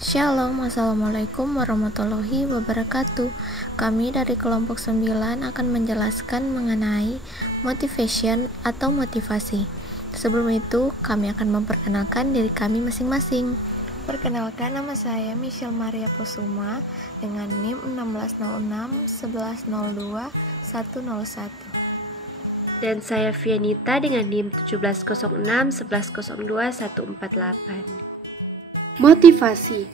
Shalom, Assalamualaikum warahmatullahi wabarakatuh. Kami dari kelompok 9 akan menjelaskan mengenai motivation atau motivasi. Sebelum itu, kami akan memperkenalkan diri kami masing-masing. Perkenalkan, nama saya Michelle Maria Posuma dengan NIM 1606 1102 101. Dan saya Vianita dengan NIM 1706 1102 148. Motivasi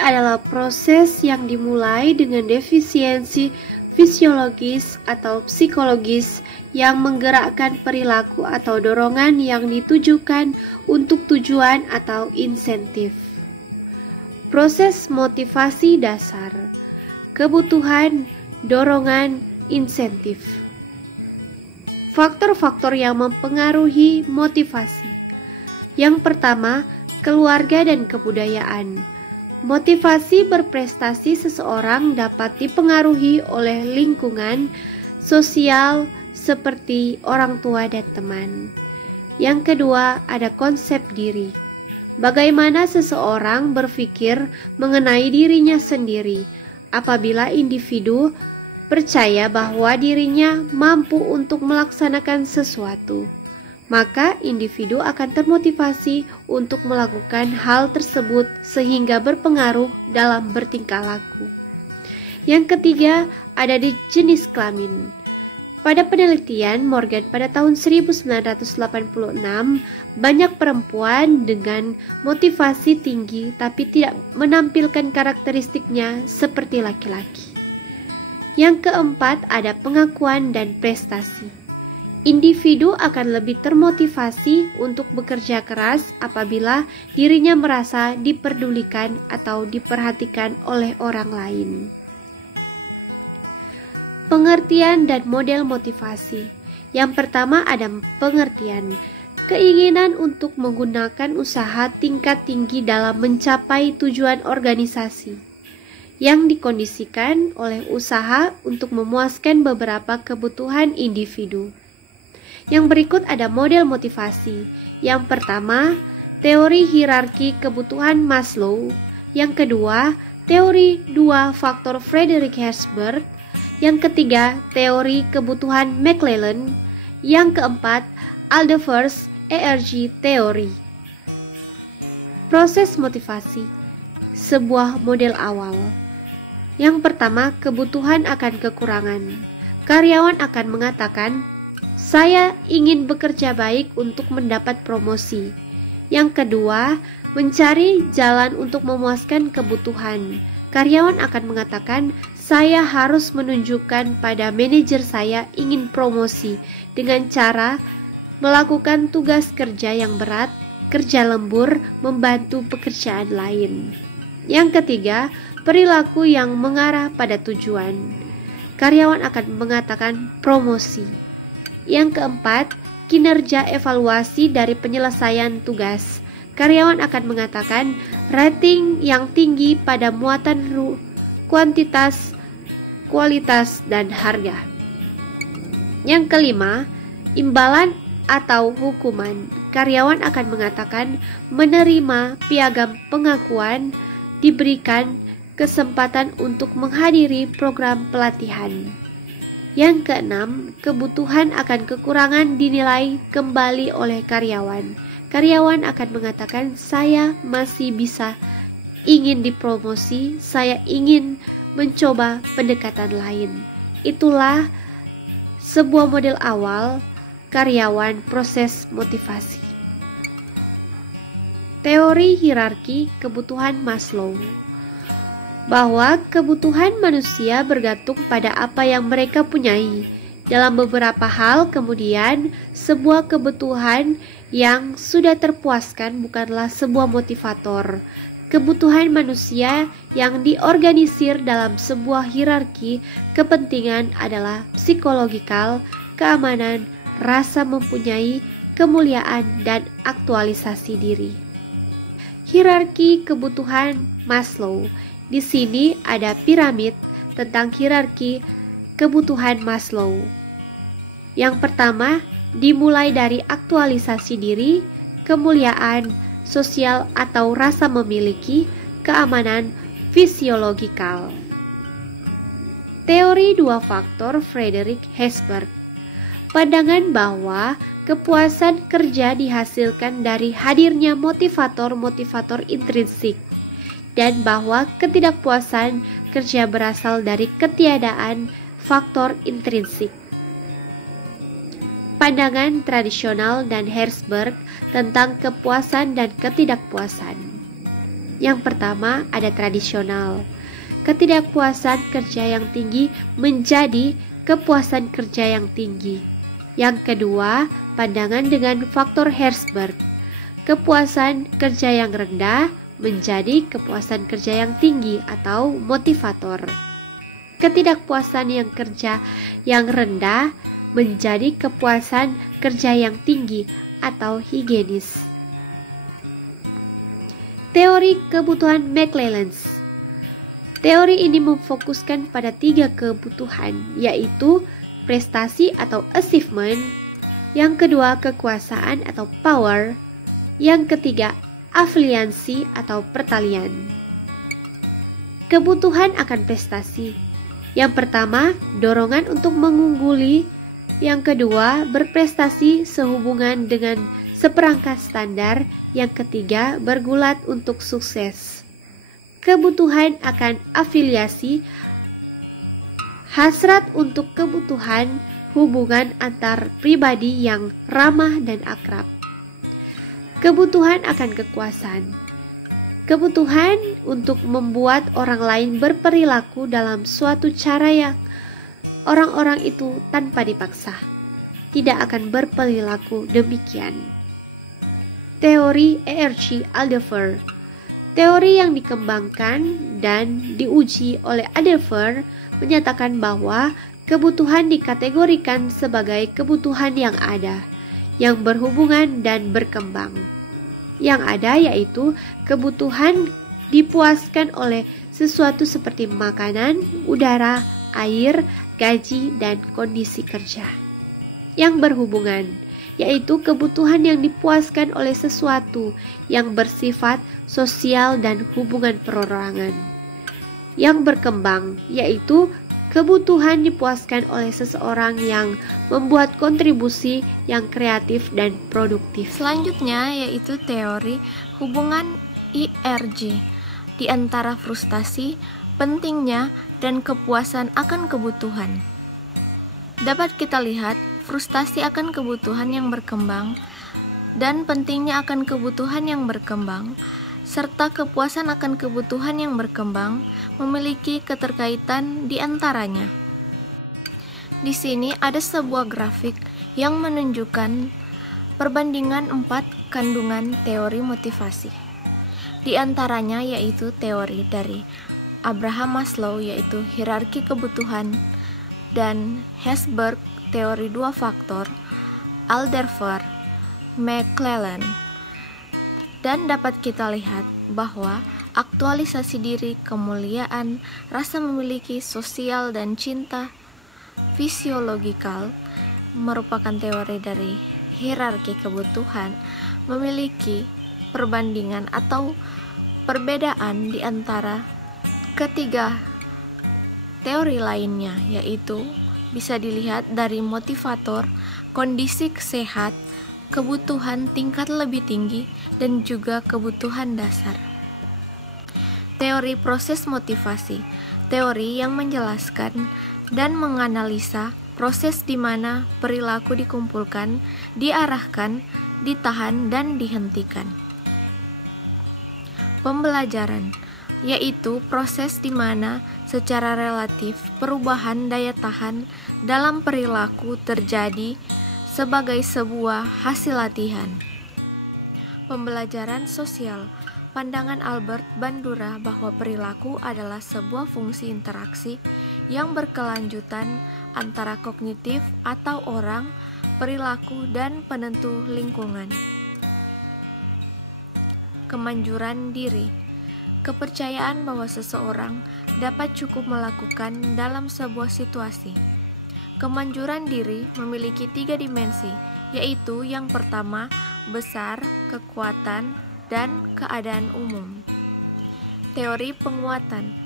adalah proses yang dimulai dengan defisiensi fisiologis atau psikologis yang menggerakkan perilaku atau dorongan yang ditujukan untuk tujuan atau insentif. Proses motivasi dasar: kebutuhan, dorongan, insentif. Faktor-faktor yang mempengaruhi motivasi. Yang pertama, keluarga dan kebudayaan. Motivasi berprestasi seseorang dapat dipengaruhi oleh lingkungan sosial seperti orang tua dan teman. Yang kedua, ada konsep diri. Bagaimana seseorang berpikir mengenai dirinya sendiri. Apabila individu percaya bahwa dirinya mampu untuk melaksanakan sesuatu, maka individu akan termotivasi untuk melakukan hal tersebut sehingga berpengaruh dalam bertingkah laku. Yang ketiga, ada di jenis kelamin. Pada penelitian Morgan pada tahun 1986, banyak perempuan dengan motivasi tinggi tapi tidak menampilkan karakteristiknya seperti laki-laki. Yang keempat, ada pengakuan dan prestasi. Individu akan lebih termotivasi untuk bekerja keras apabila dirinya merasa diperdulikan atau diperhatikan oleh orang lain. Pengertian dan model motivasi. Yang pertama ada pengertian, keinginan untuk menggunakan usaha tingkat tinggi dalam mencapai tujuan organisasi, yang dikondisikan oleh usaha untuk memuaskan beberapa kebutuhan individu. Yang berikut ada model motivasi. Yang pertama, teori hierarki kebutuhan Maslow. Yang kedua, teori 2 faktor Frederick Herzberg. Yang ketiga, teori kebutuhan McClellan. Yang keempat, Aldefers ERG teori. Proses motivasi, sebuah model awal. Yang pertama, kebutuhan akan kekurangan. Karyawan akan mengatakan, saya ingin bekerja baik untuk mendapat promosi. Yang kedua, mencari jalan untuk memuaskan kebutuhan. Karyawan akan mengatakan, saya harus menunjukkan pada manajer saya ingin promosi dengan cara melakukan tugas kerja yang berat, kerja lembur, membantu pekerjaan lain. Yang ketiga, perilaku yang mengarah pada tujuan. Karyawan akan mengatakan promosi. Yang keempat, kinerja evaluasi dari penyelesaian tugas. Karyawan akan mengatakan rating yang tinggi pada muatan kuantitas, kualitas, dan harga. Yang kelima, imbalan atau hukuman. Karyawan akan mengatakan menerima piagam pengakuan, diberikan kesempatan untuk menghadiri program pelatihan. Yang keenam, kebutuhan akan kekurangan dinilai kembali oleh karyawan. Karyawan akan mengatakan, saya masih bisa, ingin dipromosi, saya ingin mencoba pendekatan lain. Itulah sebuah model awal karyawan proses motivasi. Teori hierarki kebutuhan Maslow, bahwa kebutuhan manusia bergantung pada apa yang mereka punyai. Dalam beberapa hal, kemudian sebuah kebutuhan yang sudah terpuaskan bukanlah sebuah motivator. Kebutuhan manusia yang diorganisir dalam sebuah hierarki kepentingan adalah psikologikal, keamanan, rasa mempunyai, kemuliaan, dan aktualisasi diri. Hierarki kebutuhan Maslow. Di sini ada piramid tentang hierarki kebutuhan Maslow. Yang pertama, dimulai dari aktualisasi diri, kemuliaan, sosial atau rasa memiliki, keamanan fisiologikal. Teori dua faktor Friedrich Herzberg. Pandangan bahwa kepuasan kerja dihasilkan dari hadirnya motivator-motivator intrinsik dan bahwa ketidakpuasan kerja berasal dari ketiadaan faktor intrinsik. Pandangan tradisional dan Herzberg tentang kepuasan dan ketidakpuasan. Yang pertama ada tradisional. Ketidakpuasan kerja yang tinggi menjadi kepuasan kerja yang tinggi. Yang kedua, pandangan dengan faktor Herzberg. Kepuasan kerja yang rendah menjadi kepuasan kerja yang tinggi atau motivator. Ketidakpuasan yang kerja yang rendah menjadi kepuasan kerja yang tinggi atau higienis. Teori kebutuhan McClelland. Teori ini memfokuskan pada 3 kebutuhan, yaitu prestasi atau achievement, yang kedua kekuasaan atau power, yang ketiga afiliasi atau pertalian. Kebutuhan akan prestasi. Yang pertama, dorongan untuk mengungguli. Yang kedua, berprestasi sehubungan dengan seperangkat standar. Yang ketiga, bergulat untuk sukses. Kebutuhan akan afiliasi, hasrat untuk kebutuhan hubungan antar pribadi yang ramah dan akrab. Kebutuhan akan kekuasaan, kebutuhan untuk membuat orang lain berperilaku dalam suatu cara yang orang-orang itu tanpa dipaksa tidak akan berperilaku demikian. Teori E.R.G. Alderfer. Teori yang dikembangkan dan diuji oleh Alderfer menyatakan bahwa kebutuhan dikategorikan sebagai kebutuhan yang ada, yang berhubungan dan berkembang. Yang ada yaitu kebutuhan dipuaskan oleh sesuatu seperti makanan, udara, air, gaji, dan kondisi kerja. Yang berhubungan yaitu kebutuhan yang dipuaskan oleh sesuatu yang bersifat sosial dan hubungan perorangan. Yang berkembang yaitu kebutuhan dipuaskan oleh seseorang yang membuat kontribusi yang kreatif dan produktif. Selanjutnya yaitu teori hubungan IRG di antara frustasi, pentingnya, dan kepuasan akan kebutuhan. Dapat kita lihat frustasi akan kebutuhan yang berkembang dan pentingnya akan kebutuhan yang berkembang serta kepuasan akan kebutuhan yang berkembang memiliki keterkaitan di antaranya. Di sini ada sebuah grafik yang menunjukkan perbandingan 4 kandungan teori motivasi. Di antaranya yaitu teori dari Abraham Maslow yaitu hierarki kebutuhan, dan Herzberg teori 2 faktor, Alderfer, McClelland. Dan dapat kita lihat bahwa aktualisasi diri, kemuliaan, rasa memiliki, sosial, dan cinta fisiologikal merupakan teori dari hierarki kebutuhan, memiliki perbandingan atau perbedaan di antara ketiga teori lainnya, yaitu bisa dilihat dari motivator, kondisi sehat, kebutuhan tingkat lebih tinggi, dan juga kebutuhan dasar. Teori proses motivasi, teori yang menjelaskan dan menganalisa proses di mana perilaku dikumpulkan, diarahkan, ditahan, dan dihentikan. Pembelajaran yaitu proses di mana secara relatif perubahan daya tahan dalam perilaku terjadi sebagai sebuah hasil latihan. Pembelajaran sosial, pandangan Albert Bandura bahwa perilaku adalah sebuah fungsi interaksi yang berkelanjutan antara kognitif atau orang, perilaku, dan penentu lingkungan. Kemanjuran diri, kepercayaan bahwa seseorang dapat cukup melakukan dalam sebuah situasi. Kemanjuran diri memiliki 3 dimensi, yaitu yang pertama, besar, kekuatan, dan keadaan umum. Teori penguatan.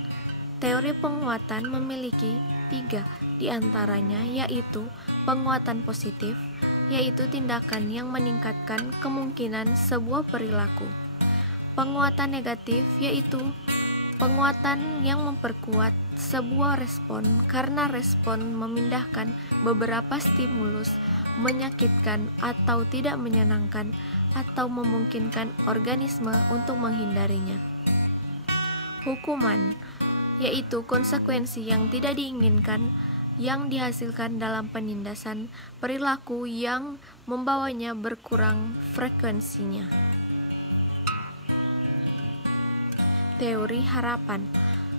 Teori penguatan memiliki 3 diantaranya, yaitu penguatan positif, yaitu tindakan yang meningkatkan kemungkinan sebuah perilaku. Penguatan negatif yaitu penguatan yang memperkuat sebuah respon karena respon memindahkan beberapa stimulus menyakitkan atau tidak menyenangkan atau memungkinkan organisme untuk menghindarinya. Hukuman yaitu konsekuensi yang tidak diinginkan yang dihasilkan dalam penindasan perilaku yang membawanya berkurang frekuensinya. Teori harapan.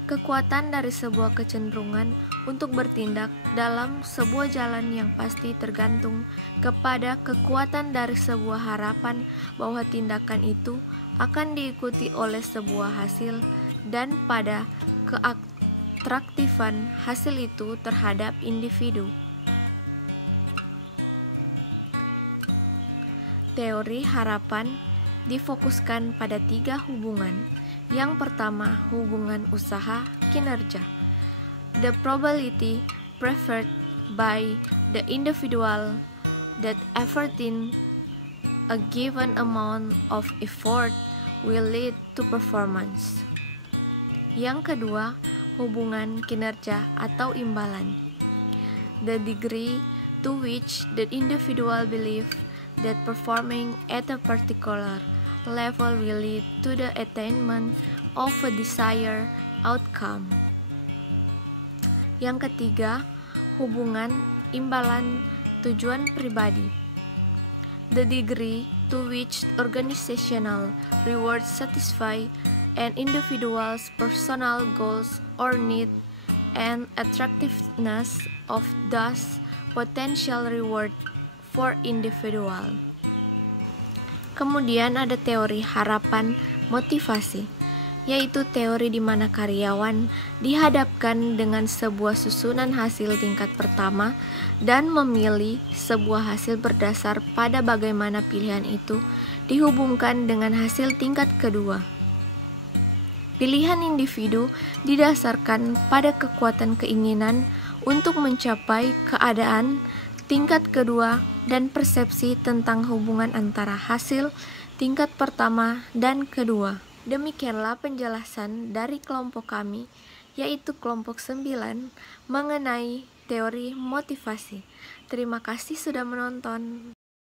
Kekuatan dari sebuah kecenderungan untuk bertindak dalam sebuah jalan yang pasti tergantung kepada kekuatan dari sebuah harapan bahwa tindakan itu akan diikuti oleh sebuah hasil dan pada keatraktifan hasil itu terhadap individu. Teori harapan difokuskan pada 3 hubungan. Yang pertama, hubungan usaha kinerja. The probability preferred by the individual that efforting a given amount of effort will lead to performance. Yang kedua, hubungan kinerja atau imbalan. The degree to which the individual believes that performing at a particular level will lead to the attainment of a desired outcome. Yang ketiga, hubungan imbalan tujuan pribadi. The degree to which organizational rewards satisfy an individual's personal goals or need and attractiveness of thus potential reward for individual. Kemudian ada teori harapan motivasi, yaitu teori di mana karyawan dihadapkan dengan sebuah susunan hasil tingkat pertama dan memilih sebuah hasil berdasar pada bagaimana pilihan itu dihubungkan dengan hasil tingkat kedua. Pilihan individu didasarkan pada kekuatan keinginan untuk mencapai keadaan tingkat kedua dan persepsi tentang hubungan antara hasil tingkat pertama dan kedua. Demikianlah penjelasan dari kelompok kami, yaitu kelompok 9, mengenai teori motivasi. Terima kasih sudah menonton.